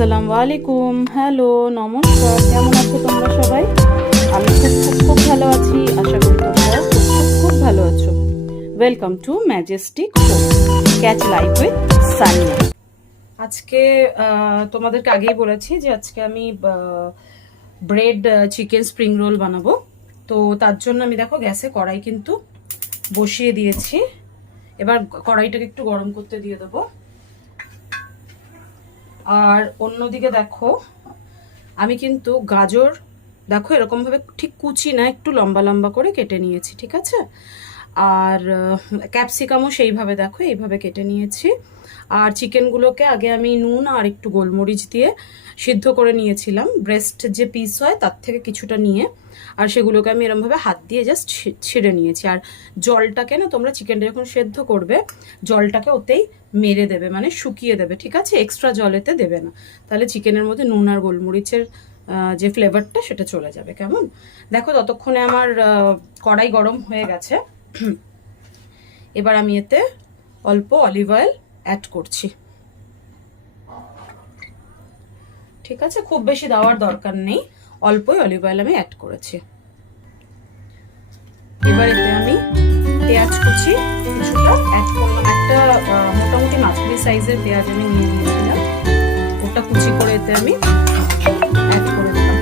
আসসালামু আলাইকুম। হ্যালো, নমস্কার। কেমন আছো তোমরা সবাই? আমি খুব ভালো আছি। আশা করি তোমরাও খুব ভালো আছো। Welcome to Majestic home catch life with Sania. আজকে তোমাদেরকে আগেই বলেছি যে আজকে আমি ব্রেড চিকেন স্প্রিং রোল বানাবো। তো তার জন্য আমি দেখো গ্যাসে কড়াই কিন্তু বসিয়ে দিয়েছি। এবার কড়াইটাকে একটু গরম করতে দিয়ে দেবো। আর অন্যদিকে দেখো আমি কিন্তু গাজর দেখো এরকমভাবে ঠিক কুচি না, একটু লম্বা লম্বা করে কেটে নিয়েছি, ঠিক আছে। আর ক্যাপসিকামও সেইভাবে দেখো এইভাবে কেটে নিয়েছি। আর চিকেনগুলোকে আগে আমি নুন আর একটু গোলমরিচ দিয়ে সিদ্ধ করে নিয়েছিলাম, ব্রেস্ট যে পিস হয় তার থেকে কিছুটা নিয়ে। আর সেগুলোকে আমি এরমভাবে হাত দিয়ে জাস্ট ছিঁড়ে নিয়েছি। আর জলটাকে না, তোমরা চিকেনটা যখন সেদ্ধ করবে জলটাকে ওতেই মেরে দেবে, মানে শুকিয়ে দেবে, ঠিক আছে। এক্সট্রা জলেতে দেবে না, তাহলে চিকেনের মধ্যে নুন আর গোলমরিচের যে ফ্লেভারটা সেটা চলে যাবে। কেমন দেখো, ততক্ষণে আমার কড়াই গরম হয়ে গেছে। এবার আমি এতে অল্প অলিভ অয়েল অ্যাড করছি, ঠিক আছে। খুব বেশি দেওয়ার দরকার নেই, অল্পই অলিভ অয়েল আমি অ্যাড করেছি। এবার এতে আমি পেঁয়াজ কুচি কিছুটা অ্যাড করলাম। একটা মোটামুটি মাঝারি সাইজের পেঁয়াজ আমি নিয়ে নিয়েছিলাম, ওটা কুচি করে এতে আমি অ্যাড করে দিলাম।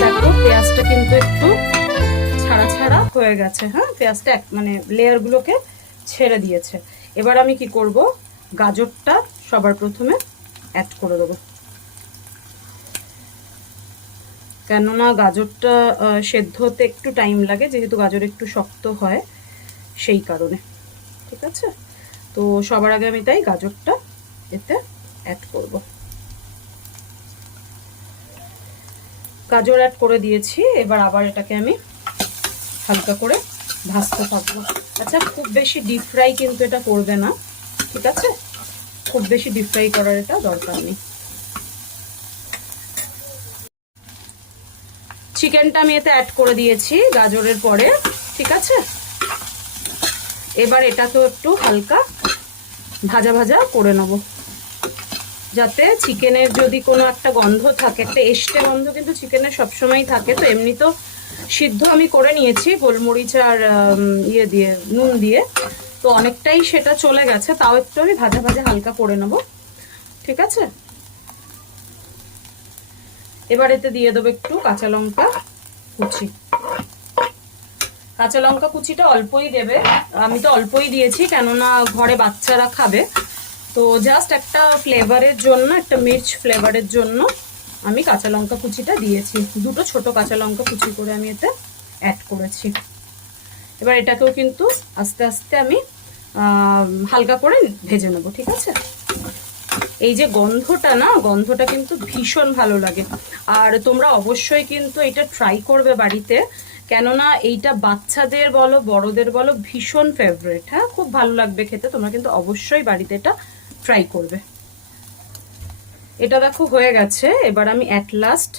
দেখো পেঁয়াজটা কিন্তু একটু ছাড়া ছাড়া হয়ে গেছে। হ্যাঁ, পেঁয়াজটা মানে লেয়ারগুলোকে ছেড়ে দিয়েছে। এবার আমি কি করব, গাজরটা সবার প্রথমে অ্যাড করে দেবো, কেননা গাজরটা সেদ্ধ হতে একটু টাইম লাগে, যেহেতু গাজর একটু শক্ত হয় সেই কারণে, ঠিক আছে। তো সবার আগে আমি তাই গাজরটা এতে অ্যাড করব। গাজর অ্যাড করে দিয়েছি। এবার আবার এটাকে আমি হালকা করে ভাজতে থাকবো। আচ্ছা, খুব বেশি ডিপ ফ্রাই কিন্তু এটা করবে না, ঠিক আছে। খুব বেশি ডিপ ফ্রাই করার এটা দরকার নেই। চিকেনটা আমি এতে অ্যাড করে দিয়েছি গাজরের পরে, ঠিক আছে। এবার এটাকেও একটু হালকা ভাজা ভাজা করে নেব, যাতে চিকেনের যদি কোনো একটা গন্ধ থাকে, একটা এষ্টে গন্ধ কিন্তু চিকেনের সবসময়ই থাকে। তো এমনি তো সিদ্ধ আমি করে নিয়েছি গোলমরিচ আর ইয়ে দিয়ে, নুন দিয়ে, তো অনেকটাই সেটা চলে গেছে। তাও একটু আমি ভাজা ভাজা হালকা করে নেব, ঠিক আছে। এবার এতে দিয়ে দেবো একটু কাঁচা লঙ্কা কুচি। কাঁচা লঙ্কা কুচিটা অল্পই দেবে, আমি তো অল্পই দিয়েছি, কেননা ঘরে বাচ্চারা খাবে। তো জাস্ট একটা ফ্লেভারের জন্য, একটা মির্চ ফ্লেভারের জন্য আমি কাঁচা লঙ্কা কুচিটা দিয়েছি। দুটো ছোট কাঁচা লঙ্কা কুচি করে আমি এতে অ্যাড করেছি। এবার এটাকেও কিন্তু আস্তে আস্তে আমি হালকা করে ভেজে নেবো, ঠিক আছে। এই যে গন্ধটা না, গন্ধটা কিন্তু ভীষণ ভালো লাগে। আর তোমরা অবশ্যই কিন্তু এটা ট্রাই করবে বাড়িতে, কেননা এইটা বাচ্চাদের বলো বড়দের বলো ভীষণ ফেভারিট। হ্যাঁ, খুব ভালো লাগবে খেতে। তোমরা কিন্তু অবশ্যই বাড়িতে এটা ট্রাই করবে। এটা দেখো হয়ে গেছে। এবার আমি অ্যাট লাস্ট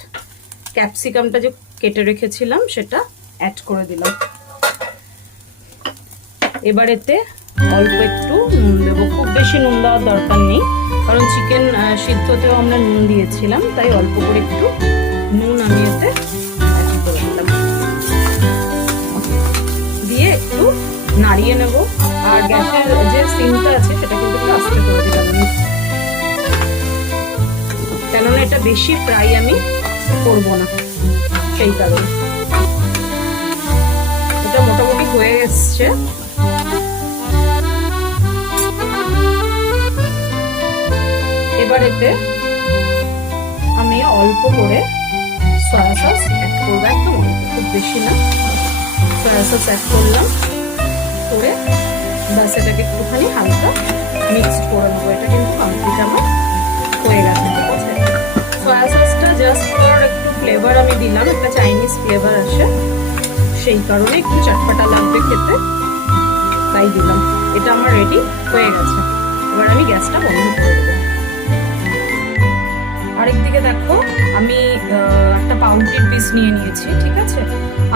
ক্যাপসিকামটা যে কেটে রেখেছিলাম সেটা অ্যাড করে দিলাম। এবার এতে অল্প একটু নুন দেবো, খুব বেশি নুন দেওয়ার দরকার নেই, কারণ চিকেন সিদ্ধতেও আমরা নুন দিয়েছিলাম, তাই অল্প করে একটু নুন আমি এতে অ্যাড করে দিলাম। দিয়ে একটু নাড়িয়ে নেব। আর গ্যাসের যে সিমটা আছে সেটা কিন্তু একটু আস্তে করে দিলাম আমি, কেননা এটা বেশি ফ্রাই আমি করবো না, সেই কারণে। এটা মোটামুটি হয়ে এসছে। এবার এতে আমি অল্প করে সয়া সস অ্যাড করবো, একদম অল্প, খুব বেশি না। সয়া সস অ্যাড করলাম, করে বাস এটাকে একটুখানি হালকা মিক্সড করে নেবো। এটা কিন্তু কমপ্লিট আমার হয়ে গেছে, ঠিক আছে। সয়া সসটা জাস্ট ফর একটু ফ্লেভার আমি দিলাম, একটা চাইনিজ ফ্লেভার আসে, সেই কারণে একটু চটপাটা লাগবে খেতে, তাই দিলাম। এটা আমার রেডি হয়ে গেছে। এবার আমি গ্যাসটা বন্ধ করে দেবো। আরেকদিকে দেখো আমি একটা পাউরুটির পিস নিয়ে নিয়েছি, ঠিক আছে।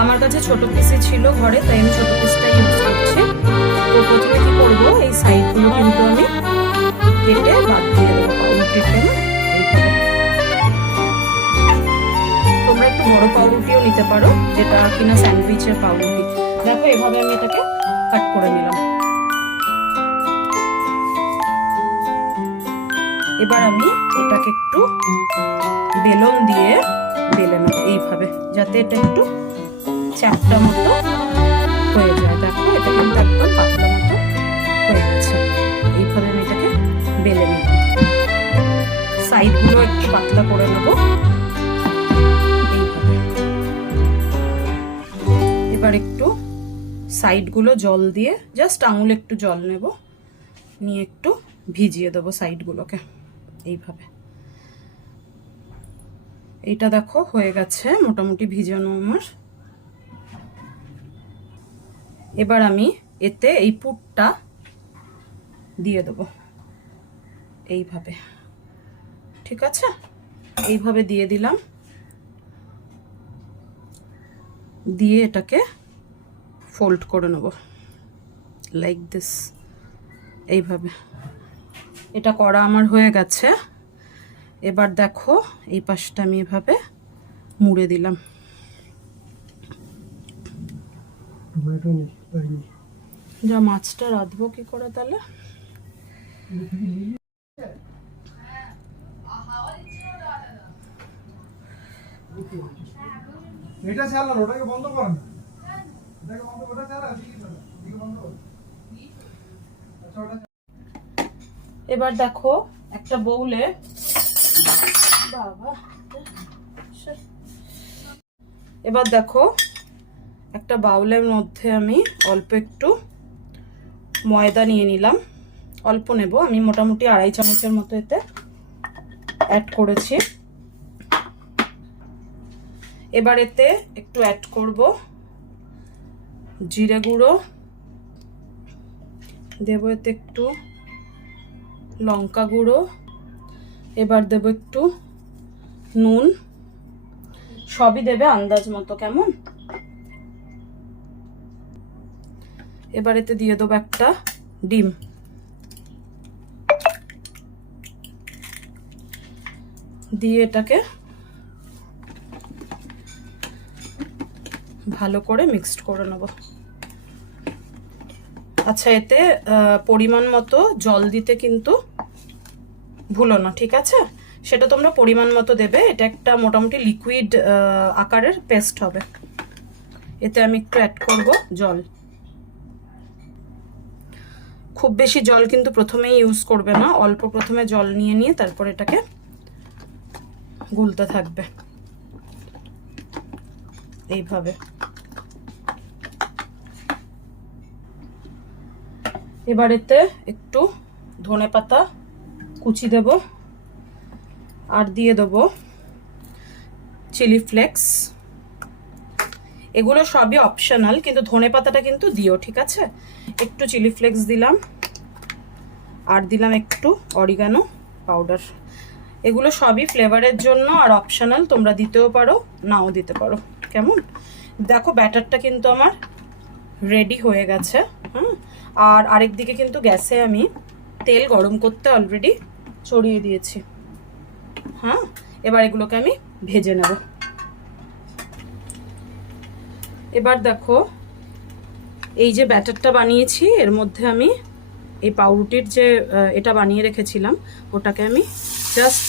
আমার কাছে ছোট পিসই ছিল ঘরে, তাই আমি ছোট পিসটা ইউজ করছি। তো প্রথমে কি করবো, এই সাইডগুলো কিন্তু আমি কেটে বাদ দিয়ে দেবো পাউরুটিতে। তোমরা একটু বড় পাউরুটিও নিতে পারো, যেটা কিনা স্যান্ডউইচের পাউরুটি। দেখো এভাবে আমি এটাকে কাট করে নিলাম। এবার আমি এটাকে একটু বেলন দিয়ে বেলে নেব এইভাবে, যাতে এটা একটু চ্যাপটা মতো হয়ে যায়। দেখো এটা কিন্তু একদম পাতলা মতো হয়ে গেছে। এইভাবে আমি এটাকে বেলে নিব। সাইডগুলো একটু পাতলা করে নেব এইভাবে। এবার একটু সাইডগুলো জল দিয়ে, জাস্ট আঙুলে একটু জল নেব, নিয়ে একটু ভিজিয়ে দেবো সাইডগুলোকে এইভাবে। এইটা দেখো হয়ে গেছে মোটামুটি ভিজানো আমার। এবার আমি এতে এই পুরটা দিয়ে দেবো এইভাবে, ঠিক আছে? এইভাবে দিয়ে দিলাম, দিয়ে এটাকে ফোল্ড করে নেব লাইক দিস, এইভাবে। এটা করা আমার হয়ে গেছে। এবার দেখো এই পাশটা আমি এভাবে মুড়ে দিলাম। যা মাছটা রাঁধবো কি করে তাহলে? এটা চালান, ওটাকে বন্ধ করেন, এটাকে বন্ধ করে চালা, এদিকে বন্ধ করো। আচ্ছা ওটা। এবার দেখো একটা বাউলে, বাবা, এবার দেখো একটা বাউলের মধ্যে আমি অল্প একটু ময়দা নিয়ে নিলাম। অল্প নেব আমি, মোটামুটি 2.5 চামচের মতো এতে অ্যাড করেছি। এবার এতে একটু অ্যাড করব জিরে গুঁড়ো, দেব এতে একটু লঙ্কা গুঁড়ো, এবার দেব একটু নুন, সবই দেবে আন্দাজ মতো, কেমন? এবার এতে দিয়ে দেবো একটা ডিম, দিয়ে এটাকে ভালো করে মিক্সড করে নেব। আচ্ছা এতে পরিমাণ মতো জল দিতে কিন্তু ভুলো না, ঠিক আছে? সেটা তোমরা পরিমাণ মতো দেবে। এটা একটা মোটামুটি লিকুইড আকারের পেস্ট হবে। এতে আমি একটু অ্যাড করব জল। খুব বেশি জল কিন্তু প্রথমেই ইউজ করবে না, অল্প প্রথমে জল নিয়ে নিয়ে তারপর এটাকে গুলতে থাকবে এইভাবে। এবার এতে একটু ধনেপাতা কুচি দেব, আর দিয়ে দেবো চিলি ফ্লেক্স। এগুলো সবই অপশনাল, কিন্তু ধনেপাতাটা কিন্তু দিও, ঠিক আছে? একটু চিলি ফ্লেক্স দিলাম, আর দিলাম একটু অরিগানো পাউডার। এগুলো সবই ফ্লেভারের জন্য আর অপশনাল, তোমরা দিতেও পারো নাও দিতে পারো, কেমন? দেখো ব্যাটারটা কিন্তু আমার রেডি হয়ে গেছে। আর আরেক দিকে কিন্তু গ্যাসে আমি তেল গরম করতে অলরেডি ছড়িয়ে দিয়েছি। হ্যাঁ, এবার এগুলোকে আমি ভেজে নেব। এবার দেখো এই যে ব্যাটারটা বানিয়েছি, এর মধ্যে আমি এই পাউরুটির যে এটা বানিয়ে রেখেছিলাম ওটাকে আমি জাস্ট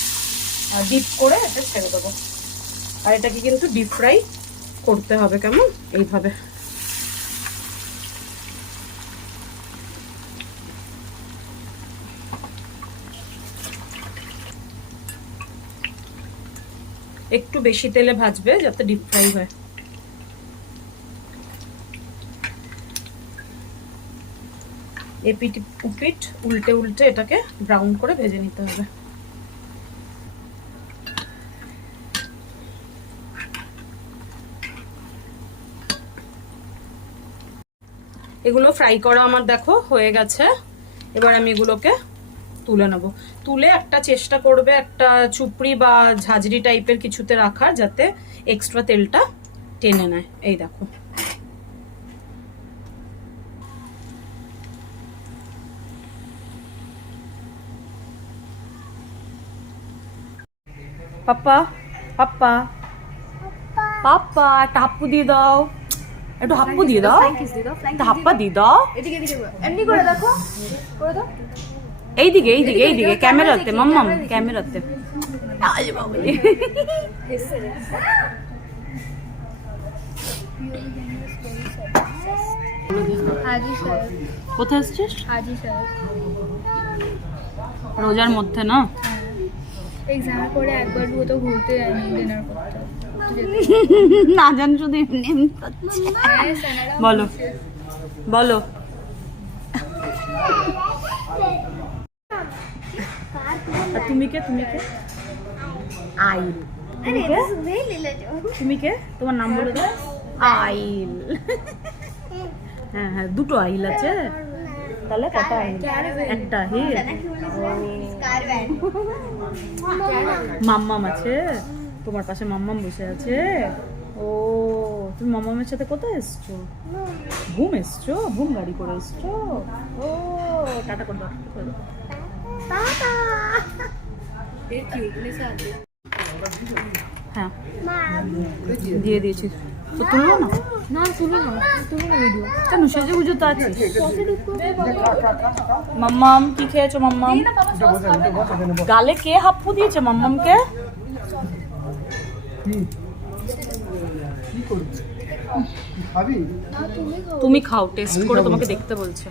ডিপ করে এটা ছেড়ে দেবো। আর এটাকে কিন্তু ডিপ ফ্রাই করতে হবে, কেমন? এইভাবে। একটু বেশি তেলে ভাজবে যাতে ডিপ ফ্রাই হয়। এপিট উপিট উল্টে উল্টে এটাকে ব্রাউন করে ভেজে নিতে হবে। এগুলো ফ্রাই করা আমার দেখো হয়ে গেছে। এবার আমি এগুলোকে তুলে নেব। তুলে একটা চেষ্টা করবে একটা চুপড়ি বা ঝাঁঝরি টাইপের কিছুতে রাখার, যাতে এক্সট্রা তেলটা টেনে নেয়। এই দেখো পাপ্পা পাপ্পা পাপ্পা একটা হাপ্পু দিয়ে দাও, একটু হাপ্পু দিয়ে দাও, একটা হাপ্পা দিয়ে দাও। এদিকে এদিকে এমনি করে দেখো, করে দাও। এইদিকে এইদিকে এইদিকে ক্যামেরাতে মাম্মাম ক্যামেরাতে। আরে বাবা রে। হাজি স্যার, কোথায় আসছিস? হাজি স্যার রোজার মধ্যে না? এক্সামের পরে একবার তো ঘুরতে যায়নি ডিনার করতে। না জান শুধু এমনি এমনি করছে। হ্যাঁ স্যারেরা বলো বলো। আর তুমি কে? তুমি কে? আইল। তুমি কে? তুমি কে? তোমার নাম বলে দাও। আইল। হ্যাঁ হ্যাঁ, দুটো আইল আছে তাহলে কত আইল? একটা হিল। মাম্মাম আছে তোমার পাশে, মাম্মাম বসে আছে। ও তুমি মাম্মামের সাথে কোথায় এসছো? ঘুম এসছো? ঘুম গাড়ি করে এসছো? ও টাটা করে দাও, টাটা করে দাও। হ্যাঁ দিয়ে দিয়েছি তো, তুলবো না? না শুনো না, তুমি না ভিডিও কেন সেজে গুজো তো আছিস? মাম্মাম কি খেয়েছো মাম্মাম? গালে কে হাপ্পু দিয়েছে মাম্মামকে? কি করবি? খাবি? তুমি খাও, টেস্ট করে তোমাকে দেখতে বলছে।